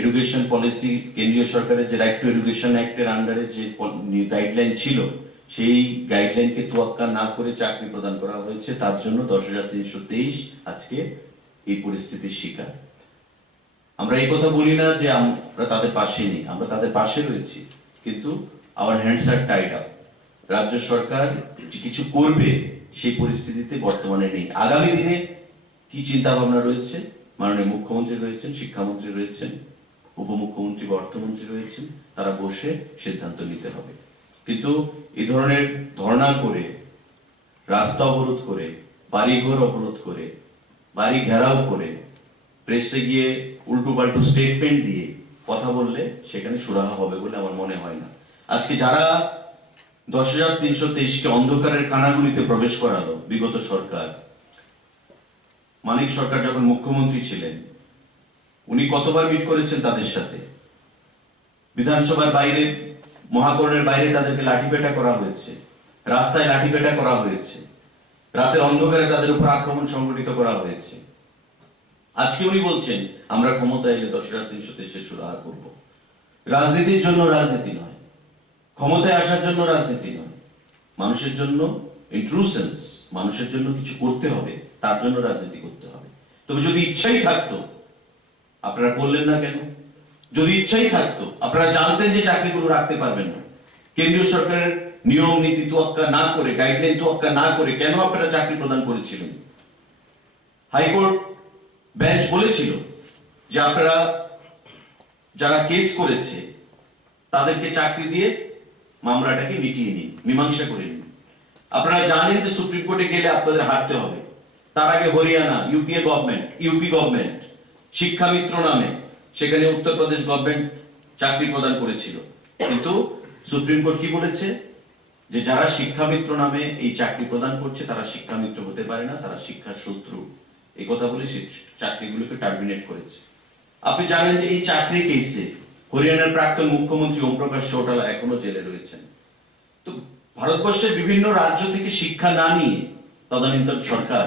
এডুকেশন পলিসি, কেন্দ্রীয় সরকারের যে রাইট টু এডুকেশন অ্যাক্টের আন্ডারে যে গাইডলাইন ছিল, সেই গাইডলাইনকে তোয়াক্কা না করে চাকরি প্রদান করা হয়েছে। তার জন্য 10,323 আজকে এই পরিস্থিতির শিকার। আমরা এই কথা বলি না যে আমরা তাদের পাশে নেই, আমরা তাদের পাশে রয়েছি, কিন্তু আওয়ার হ্যান্ডস আর টাইড আপ। রাজ্য সরকার যে কিছু করবে সেই পরিস্থিতিতে বর্তমানে নেই। আগামী দিনে কি চিন্তা ভাবনা রয়েছে, মাননীয় মুখ্যমন্ত্রী রয়েছেন, শিক্ষামন্ত্রী রয়েছেন, উপমুখ্যমন্ত্রী বা অর্থমন্ত্রী রয়েছেন, তারা বসে সিদ্ধান্ত নিতে হবে। কিন্তু এই ধরনের ধর্ণা করে, রাস্তা অবরোধ করে, বাড়িঘর অবরোধ করে, বাড়ি ঘেরাও করে, প্রেসে গিয়ে উল্টো পাল্টো স্টেটমেন্ট দিয়ে কথা বললে সেখানে সুরাহা হবে বলে আমার মনে হয় না। আজকে যারা 10,323-কে অন্ধকারের কানাগুলিতে প্রবেশ করালো বিগত সরকার, মানিক সরকার যখন মুখ্যমন্ত্রী ছিলেন, উনি কতবার মিট করেছেন তাদের সাথে। বিধানসভার বাইরে, মহাকরণের বাইরে তাদেরকে লাঠিপেটা করা হয়েছে, রাস্তায় লাঠিপেটা করা হয়েছে, রাতের অন্ধকারে তাদের উপর আক্রমণ সংঘটিত করা হয়েছে। আজকে উনি বলছেন আমরা ক্ষমতায় এলে 10,323 সুরাহা করব। রাজনীতির জন্য রাজনীতি নয়, ক্ষমতায় আসার জন্য রাজনীতি নয়, মানুষের জন্য ইন্ট্রুসেন্স, মানুষের জন্য কিছু করতে হবে, তার জন্য রাজনীতি করতে হবে। তবে যদি ইচ্ছাই থাকতো, আপনারা করলেন না কেন? যদি ইচ্ছাই থাকতো, আপনারা জানতেন যে চাকরিগুলো রাখতে পারবেন না, কেন্দ্রীয় সরকারের নিয়ম নীতি তোয়াক্কা না করে, গাইডলাইন তোয়াক্কা না করে কেন আপনারা চাকরি প্রদান করেছিলেন? হাইকোর্ট বেঞ্চ বলেছিল যে আপনারা যারা কেস করেছে তাদেরকে চাকরি দিয়ে মামলাটাকে মিটিয়ে নিন, মীমাংসা করে নিন। আপনারা জানেন যে সুপ্রিম কোর্টে গেলে আপনাদের হারতে হবে। তার আগে হরিয়ানা, ইউপি গভর্নমেন্ট শিক্ষা মিত্র নামে সেখানে উত্তরপ্রদেশ গভর্নমেন্ট চাকরি প্রদান করেছিল, কিন্তু সুপ্রিম কোর্ট কি বলেছে? যে যারা শিক্ষা মিত্র নামে এই চাকরি প্রদান করছে তারা শিক্ষা মিত্র হতে পারে না, তারা শিক্ষার শত্রু, এই কথা বলে চাকরিগুলোকে টার্মিনেট করেছে। আপনি জানেন যে এই চাকরি কেসে হরিয়ানার প্রাক্তন মুখ্যমন্ত্রী ওম প্রকাশ চৌটালা এখনো জেলে রয়েছেন। তো ভারতবর্ষের বিভিন্ন রাজ্য থেকে শিক্ষা না নিয়ে তদানীন্তন সরকার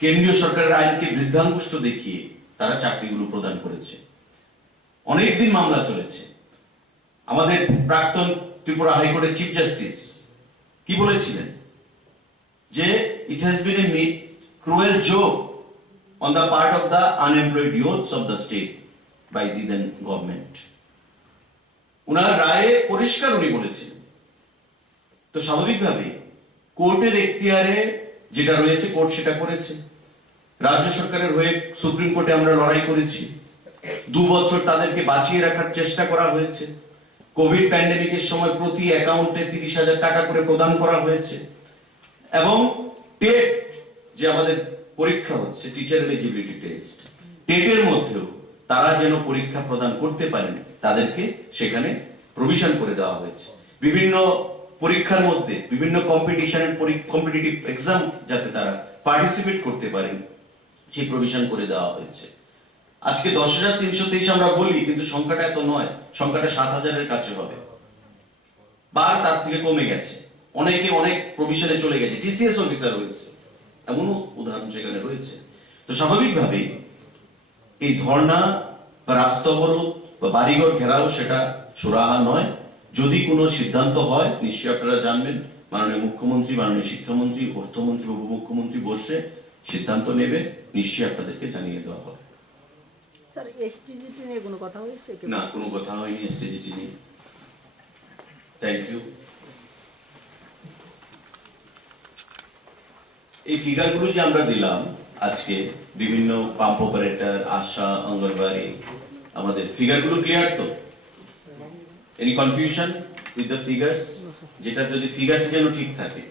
কেন্দ্রীয় সরকারের আইনকে বৃদ্ধাঙ্গুষ্ঠ দেখিয়ে তারা চাকরিগুলো প্রদান করেছে। অনেকদিন মামলা চলেছে। আমাদের প্রাক্তন ত্রিপুরা হাইকোর্টের চিফ জাস্টিস কি বলেছিলেন যে it has been a cruel joke on the part of the unemployed youths of the state by the then government. উনার রায়ে পরিষ্কার উনি বলেছিলেন। তো স্বাভাবিকভাবেই কোর্টের এখতিয়ারে যেটা রয়েছে কোর্ট সেটা করেছে। রাজ্য সরকারের হয়ে সুপ্রিম কোর্টে আমরা লড়াই করেছি, 2 বছর তাদেরকে বাঁচিয়ে রাখার চেষ্টা করা হয়েছে। কোভিড প্যান্ডেমিকের সময় প্রতি অ্যাকাউন্টে 30,000 টাকা করে প্রদান করা হয়েছে এবং টেট যে আমাদের পরীক্ষা হচ্ছে, টিচার এলিজিবিলিটি টেস্ট, টেটের মধ্যেও তারা যেন পরীক্ষা প্রদান করতে পারেন তাদেরকে সেখানে প্রভিশন করে দেওয়া হয়েছে। বিভিন্ন পরীক্ষার মধ্যে বিভিন্ন কম্পিটিটিভ এক্সাম যাতে তারা পার্টিসিপেট করতে পারেন সেই প্রভিশন করে দেওয়া হয়েছে। আজকে 10,323 আমরা বলি, কিন্তু সংখ্যাটা এত নয়, সংখ্যাটা 7,000-এর কাছে হবে বা তার থেকে কমে গেছে। অনেকে অনেক প্রভিশনে চলে গেছে, টিসিএস অফিসার হয়েছে, এমনও উদাহরণ সেখানে রয়েছে। তো স্বাভাবিকভাবেই এই ধর্ণা বা রাস্তা অবরোধ বা বাড়িঘর ঘেরাও সেটা সুরাহা নয়। যদি কোনো সিদ্ধান্ত হয় নিশ্চয়ই আপনারা জানবেন, মাননীয় মুখ্যমন্ত্রী, মাননীয় শিক্ষামন্ত্রী, অর্থমন্ত্রী, উপমুখ্যমন্ত্রী বসে সিদ্ধান্ত নেবে, নিশ্চয়ই আপনাদেরকে জানিয়ে দেওয়া হবে। স্যার, এসটিজিটি নিয়ে কোনো কথা হয়েছে? না, কোনো কথা হয়নি এসটিজিটি নিয়ে। Thank you. এই ফিগারগুলো যে আমরা দিলাম আজকে, বিভিন্ন পাম্প অপারেটর, আশা, অঙ্গনবাড়ি, আমাদের ফিগারগুলো ক্লিয়ার তো? Any confusion with the figures? যেটা যদি ফিগারটি যেন ঠিক থাকে।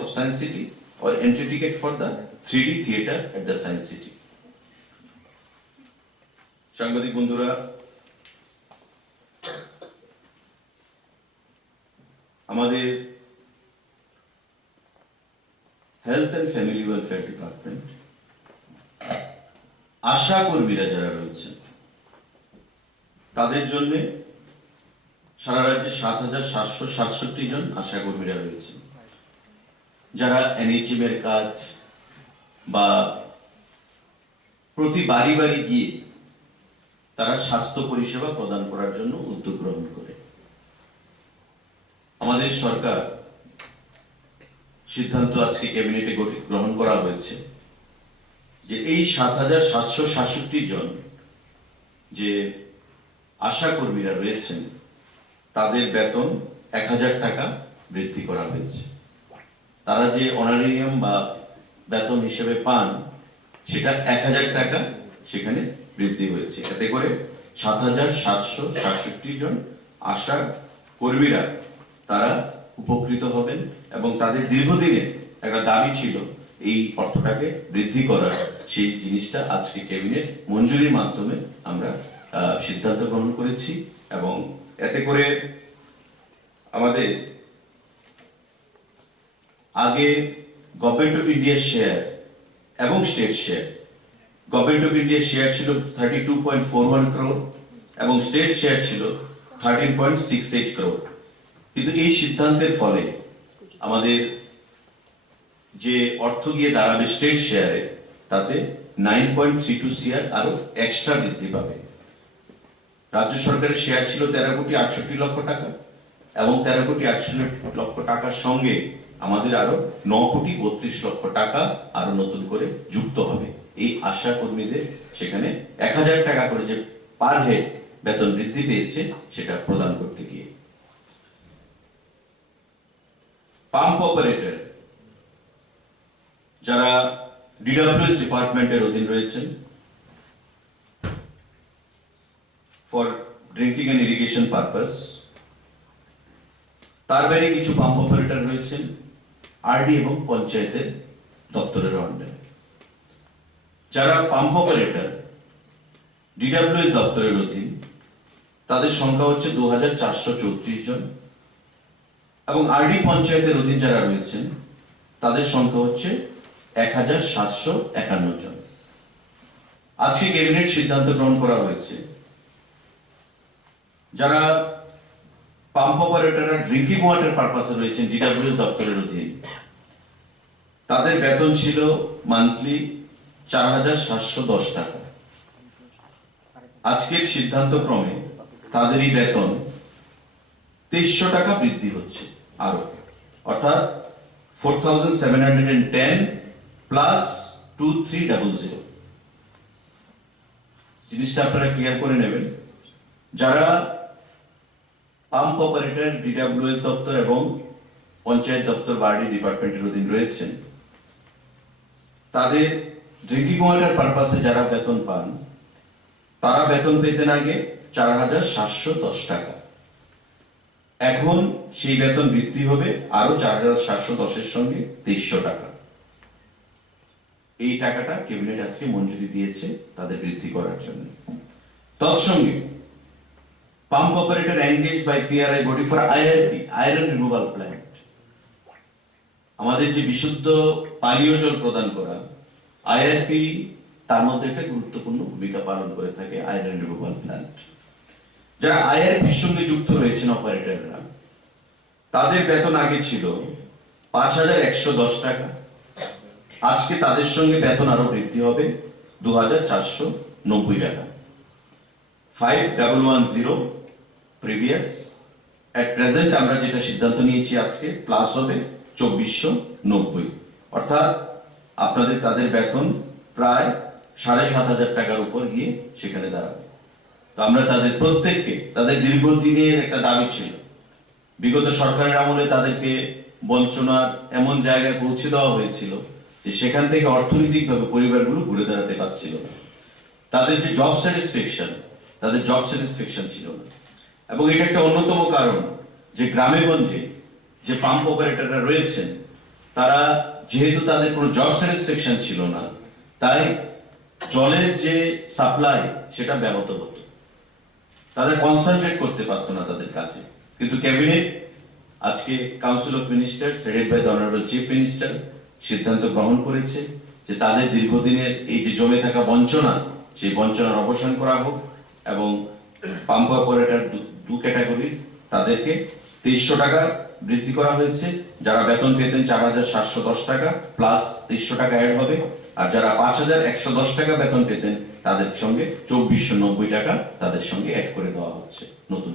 Of Science City or entry ticket for the 3D theater at the Science City. সাংবাদিক বন্ধুরা, আমাদের health and family welfare department ASHA কর্মীরা যারা রয়েছেন তাদের জন্য সারা রাজ্যে 7,767 জন আশা কর্মীরা রয়েছেন, যারা এনএইচএম এর কাজ বা প্রতি বাড়ি বাড়ি গিয়ে তারা স্বাস্থ্য পরিষেবা প্রদান করার জন্য উদ্যোগ গ্রহণ করে। আমাদের সরকার সিদ্ধান্ত আজকে ক্যাবিনেটে গ্রহণ করা হয়েছে যে এই 7,767 জন যে আশা কর্মীরা রয়েছেন তাদের বেতন 1,000 টাকা বৃদ্ধি করা হয়েছে। তারা যে অনারিয়াম বা বেতন হিসেবে পান সেটা 1,000 টাকা সেখানে বৃদ্ধি হয়েছে। এতে করে 7,767 জন আশা কর্মীরা তারা উপকৃত হবেন এবং তাদের দীর্ঘদিনের একটা দাবি ছিল এই অর্থটাকে বৃদ্ধি করার, সেই জিনিসটা আজকে ক্যাবিনেট মঞ্জুরির মাধ্যমে আমরা সিদ্ধান্ত গ্রহণ করেছি এবং এতে করে আমাদের আগে গভর্নমেন্ট অফ ইন্ডিয়ার শেয়ার এবং স্টেট শেয়ার, গভর্নমেন্ট অফ ইন্ডিয়ার শেয়ার ছিল 32.41 crore এবং স্টেট শেয়ার ছিল 13.68 crore। কিন্তু এই সিদ্ধান্তের ফলে আমাদের যে অর্থ গিয়ে দাঁড়াবে স্টেট শেয়ারে, তাতে 9.32 CR আরো এক্সট্রা বৃদ্ধি পাবে। রাজ্য সরকারের শেয়ার ছিল 13,68,00,000 টাকা এবং 13,68,00,000 টাকার সঙ্গে আমাদের আরো 9,32,00,000 টাকা আরো নতুন করে যুক্ত হবে। এই আশা কর্মীদের সেখানে 1,000 টাকা করে যে পার হেড বেতন বৃদ্ধি পেয়েছে সেটা প্রদান করতে গিয়ে। পাম্প অপারেটর যারা ডিডব্লিউএস ডিপার্টমেন্টের অধীন রয়েছেন, for drinking and irrigation purpose, তার বাইরে কিছু পাম্প অপারেটর রয়েছেন আরডি এবং পঞ্চায়েতের দপ্তরের আন্ডারে। যারা পাম্প অপারেটর ডিডব্লিউএস দপ্তরের অধীন, তাদের সংখ্যা হচ্ছে 2,434 জন এবং আরডি পঞ্চায়েতের অধীন যারা রয়েছেন তাদের সংখ্যা হচ্ছে 1,751 জন। আজকে ক্যাবিনেট সিদ্ধান্ত গ্রহণ করা হয়েছে যারা পাম্প অপারেটররা ড্রিঙ্কিং ওয়াটার পারপাসে রয়েছেন ডিডব্লিউএস দপ্তরের অধীন, তাদের বেতন ছিল মান্থলি 4,710 টাকা আজকের সিদ্ধান্ত ক্রমে তাদেরই বেতন 2300 টাকা বৃদ্ধি হচ্ছে আরো, অর্থাৎ 4710 প্লাস 2300। জিনিসটা আপনারা ক্লিয়ার করে নেবেন। যারা পাম্প অপারেটর, ডিডব্লিউএস দপ্তর এবং পঞ্চায়েত দপ্তর বাড়ি ডিপার্টমেন্টের অধীন রয়েছেন, তাদের ড্রিঙ্কিং ওয়াটার পারপাসে যারা বেতন পান, তারা বেতন পেতেন আগে 4710 টাকা। এখন সেই বেতন বৃদ্ধি হবে আরো 4710 এর সঙ্গে 2300 টাকা। এই টাকাটা ক্যাবিনেট আজকে মঞ্জুরি দিয়েছে তাদের বৃদ্ধি করার জন্য। তৎসঙ্গে pump operator engage by PRI body for IRP, iron removal plant, আমাদের যে বিশুদ্ধ পানীয় জল প্রদান করা, আইআরপি তার মধ্যে একটা গুরুত্বপূর্ণ ভূমিকা পালন করে থাকে আয়রন রিমুভাল প্ল্যান্ট। যারা আইআরপির সঙ্গে যুক্ত রয়েছেন অপারেটররা, তাদের বেতন আগে ছিল 5110 টাকা। আজকে তাদের সঙ্গে বেতন আরো বৃদ্ধি হবে 2490 টাকা। 5110 প্রিভিয়াস, এট প্রেজেন্ট আমরা যেটা সিদ্ধান্ত নিয়েছি আজকে প্লাস হবে 2490, অর্থাৎ আপনাদের তাদের বেতন প্রায় 7500 টাকার উপর গিয়ে সেখানে দাঁড়াবে। তো আমরা তাদের প্রত্যেককে, তাদের দীর্ঘদিনের একটা দাবি ছিল, বিগত সরকারের আমলে তাদেরকে বঞ্চনার এমন জায়গায় পৌঁছে দেওয়া হয়েছিল যে সেখান থেকে অর্থনৈতিকভাবে পরিবারগুলো ঘুরে দাঁড়াতে পারছিল না। তাদের যে জব স্যাটিসফ্যাকশন, তাদের জব স্যাটিসফ্যাকশন ছিল না। এবং এটা একটা অন্যতম কারণ যে গ্রামে গঞ্জে যে পাম্প অপারেটররা রয়েছেন, তারা যেহেতু তাদের কোনো জব স্যাটিসফ্যাকশন ছিল না, তাই জলের যে সাপ্লাই সেটা ব্যাহত হতো, তাদের কনসেন্ট্রেট করতে পারতো না তাদের কাজে। কিন্তু ক্যাবিনেট আজকে council of ministers headed by the honourable chief minister সিদ্ধান্ত গ্রহণ করেছে যে তাদের দীর্ঘদিনের এই যে জমে থাকা বঞ্চনা, সেই বঞ্চনার অবসান করা হোক এবং পাম্প অপারেটর দু ক্যাটাগরি তাদেরকে 2300 টাকা বৃদ্ধি করা হয়েছে। যারা বেতন পেতেন 4710 টাকা প্লাস 2300 টাকা অ্যাড হবে, আর যারা 5110 টাকা বেতন পেতেন তাদের সঙ্গে 2490 টাকা তাদের সঙ্গে অ্যাড করে দেওয়া হচ্ছে নতুন।